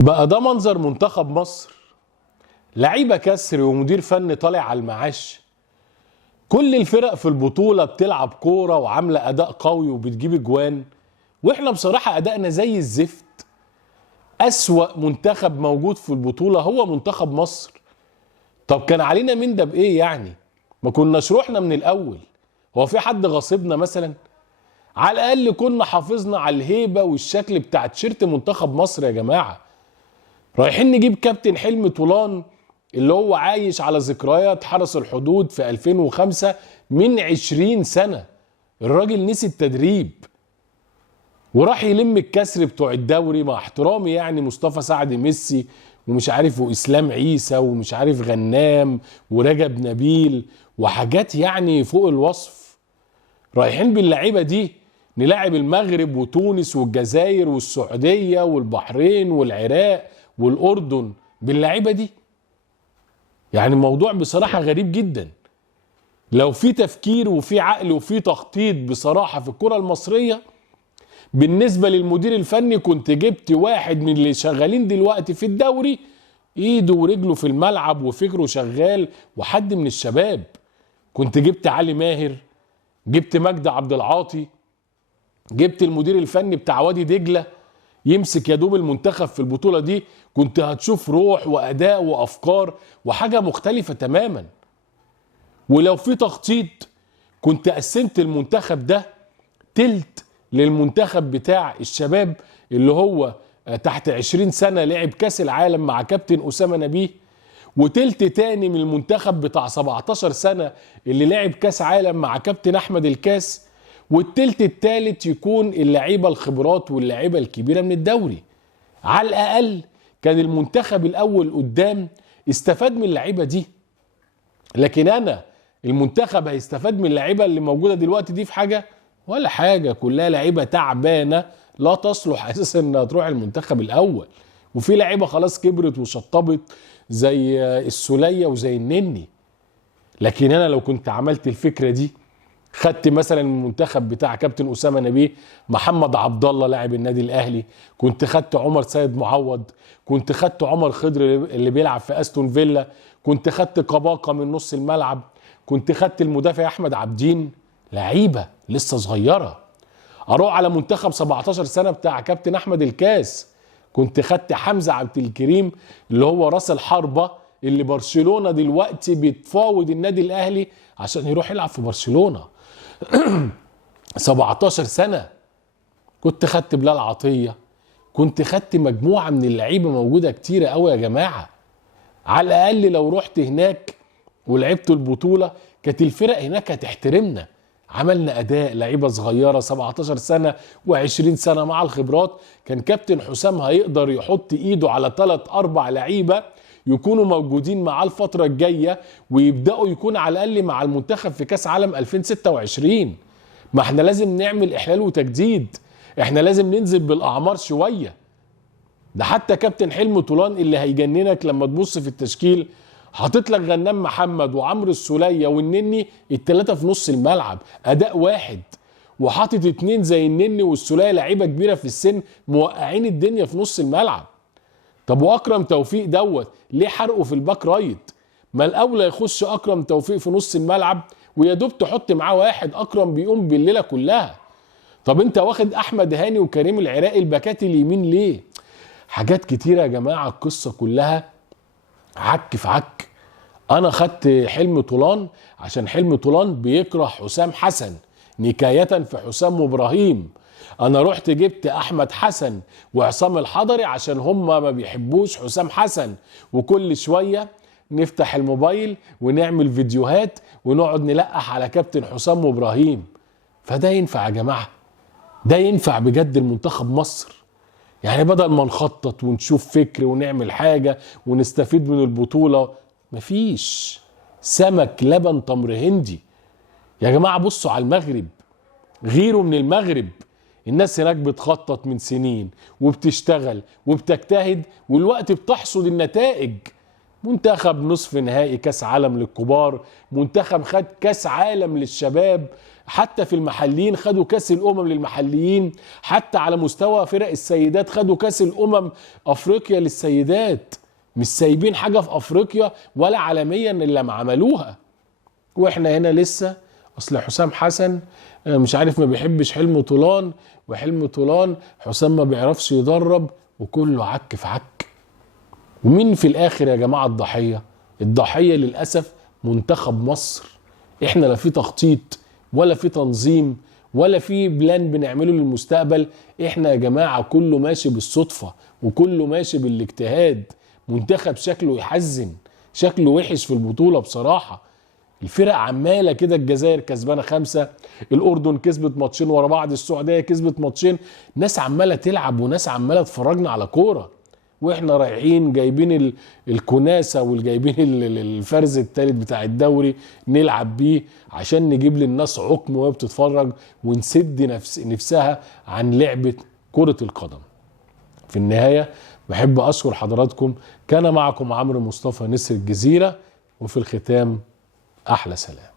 بقى ده منظر منتخب مصر. لعيبه كسر ومدير فني طالع على المعاش. كل الفرق في البطوله بتلعب كوره وعامله اداء قوي وبتجيب اجوان، واحنا بصراحه ادائنا زي الزفت. اسوأ منتخب موجود في البطوله هو منتخب مصر. طب كان علينا من ده بايه يعني؟ ما كناش روحنا من الاول؟ هو في حد غاصبنا مثلا؟ على الاقل كنا حافظنا على الهيبه والشكل بتاع تيشيرت منتخب مصر يا جماعه. رايحين نجيب كابتن حلمي طولان اللي هو عايش على ذكريات حرس الحدود في 2005 من 20 سنة. الراجل نسي التدريب وراح يلم الكسر بتوع الدوري، مع احترامي يعني مصطفى سعد ميسي ومش عارف واسلام عيسى ومش عارف غنام ورجب نبيل وحاجات يعني فوق الوصف. رايحين باللعيبة دي نلاعب المغرب وتونس والجزائر والسعودية والبحرين والعراق والأردن باللعيبة دي. يعني الموضوع بصراحة غريب جدا. لو في تفكير وفي عقل وفي تخطيط بصراحة في الكرة المصرية بالنسبة للمدير الفني، كنت جبت واحد من اللي شغالين دلوقتي في الدوري ايده ورجله في الملعب وفكره شغال، وحد من الشباب. كنت جبت علي ماهر، جبت مجدي عبد العاطي، جبت المدير الفني بتاع وادي دجلة يمسك يا دوب المنتخب في البطولة دي. كنت هتشوف روح وأداء وأفكار وحاجة مختلفة تماما. ولو في تخطيط كنت قسمت المنتخب ده تلت للمنتخب بتاع الشباب اللي هو تحت 20 سنة لعب كاس العالم مع كابتن أسامة نبيه، وتلت تاني من المنتخب بتاع 17 سنة اللي لعب كاس عالم مع كابتن أحمد الكاس، والتلت التالت يكون اللعيبة الخبرات واللعيبة الكبيرة من الدوري. على الأقل كان المنتخب الأول قدام استفاد من اللعيبة دي. لكن أنا المنتخب هيستفاد من اللعيبة اللي موجودة دلوقتي دي في حاجة؟ ولا حاجة، كلها لعيبة تعبانة لا تصلح أساسا إنها تروح المنتخب الأول. وفي لعيبة خلاص كبرت وشطبت زي السولية وزي النني. لكن أنا لو كنت عملت الفكرة دي، خدت مثلا المنتخب بتاع كابتن أسامة نبيه محمد عبد الله لاعب النادي الأهلي، كنت خدت عمر سيد معوض، كنت خدت عمر خضر اللي بيلعب في أستون فيلا، كنت خدت قباقة من نص الملعب، كنت خدت المدافع أحمد عبدين، لعيبة لسه صغيرة. أروح على منتخب 17 سنة بتاع كابتن أحمد الكاس، كنت خدت حمزة عبد الكريم اللي هو راس الحربة اللي برشلونة دلوقتي بيتفاوض النادي الأهلي عشان يروح يلعب في برشلونة. 17 سنة. كنت خدت بلال عطية، كنت خدت مجموعة من اللعيبة موجودة كتيرة قوي يا جماعة. على الأقل لو رحت هناك ولعبت البطولة كانت الفرق هناك هتحترمنا. عملنا أداء، لعيبة صغيرة 17 سنة و20 سنة مع الخبرات. كان كابتن حسام هيقدر يحط إيده على 3-4 لعيبة يكونوا موجودين معاه الفترة الجاية ويبدأوا يكون على الأقل مع المنتخب في كاس عالم 2026. ما احنا لازم نعمل إحلال وتجديد، احنا لازم ننزل بالأعمار شوية. ده حتى كابتن حلمي طولان اللي هيجننك لما تبص في التشكيل حاطط لك غنام محمد وعمرو السولية والنني التلاتة في نص الملعب أداء واحد، وحاطط اتنين زي النني والسولية لعيبة كبيرة في السن موقعين الدنيا في نص الملعب. طب واكرم توفيق دوت ليه حرقه في الباك رايت؟ ما الاولى يخش اكرم توفيق في نص الملعب ويا دوب تحط معاه واحد اكرم بيقوم بالليله كلها. طب انت واخد احمد هاني وكريم العراقي الباكات اليمين ليه؟ حاجات كتيره يا جماعه، القصه كلها عك في عك. انا خدت حلمي طولان عشان حلمي طولان بيكره حسام حسن نكاية في حسام وابراهيم. انا رحت جبت احمد حسن وعصام الحضري عشان هما ما بيحبوش حسام حسن، وكل شوية نفتح الموبايل ونعمل فيديوهات ونقعد نلقح على كابتن حسام وابراهيم. فده ينفع يا جماعة؟ ده ينفع بجد المنتخب مصر؟ يعني بدل ما نخطط ونشوف فكر ونعمل حاجة ونستفيد من البطولة، مفيش. سمك لبن تمر هندي يا جماعة. بصوا على المغرب، غيروا من المغرب. الناس هناك بتخطط من سنين وبتشتغل وبتجتهد والوقت بتحصد النتائج. منتخب نصف نهائي كاس عالم للكبار، منتخب خد كاس عالم للشباب، حتى في المحليين خدوا كاس الامم للمحليين، حتى على مستوى فرق السيدات خدوا كاس الامم افريقيا للسيدات. مش سايبين حاجه في افريقيا ولا عالميا الا ما عملوها. واحنا هنا لسه اصل حسام حسن مش عارف ما بيحبش حلمي طولان، وحلمي طولان حسام ما بيعرفش يدرب، وكله عك في عك. ومين في الاخر يا جماعه الضحيه؟ الضحيه للاسف منتخب مصر. احنا لا في تخطيط ولا في تنظيم ولا في بلان بنعمله للمستقبل. احنا يا جماعه كله ماشي بالصدفه وكله ماشي بالاجتهاد. منتخب شكله يحزن، شكله وحش في البطوله بصراحه. الفرق عماله كده، الجزائر كسبانه 5، الاردن كسبت ماتشين ورا بعض، السعوديه كسبت ماتشين، ناس عماله تلعب وناس عماله تفرجنا على كوره، واحنا رايحين جايبين الكناسه والجايبين الفرز الثالث بتاع الدوري نلعب بيه عشان نجيب للناس عقم وهي بتتفرج ونسد نفسها عن لعبه كره القدم. في النهايه بحب اشكر حضراتكم. كان معكم عمرو مصطفى نسر الجزيره، وفي الختام احلى سلام.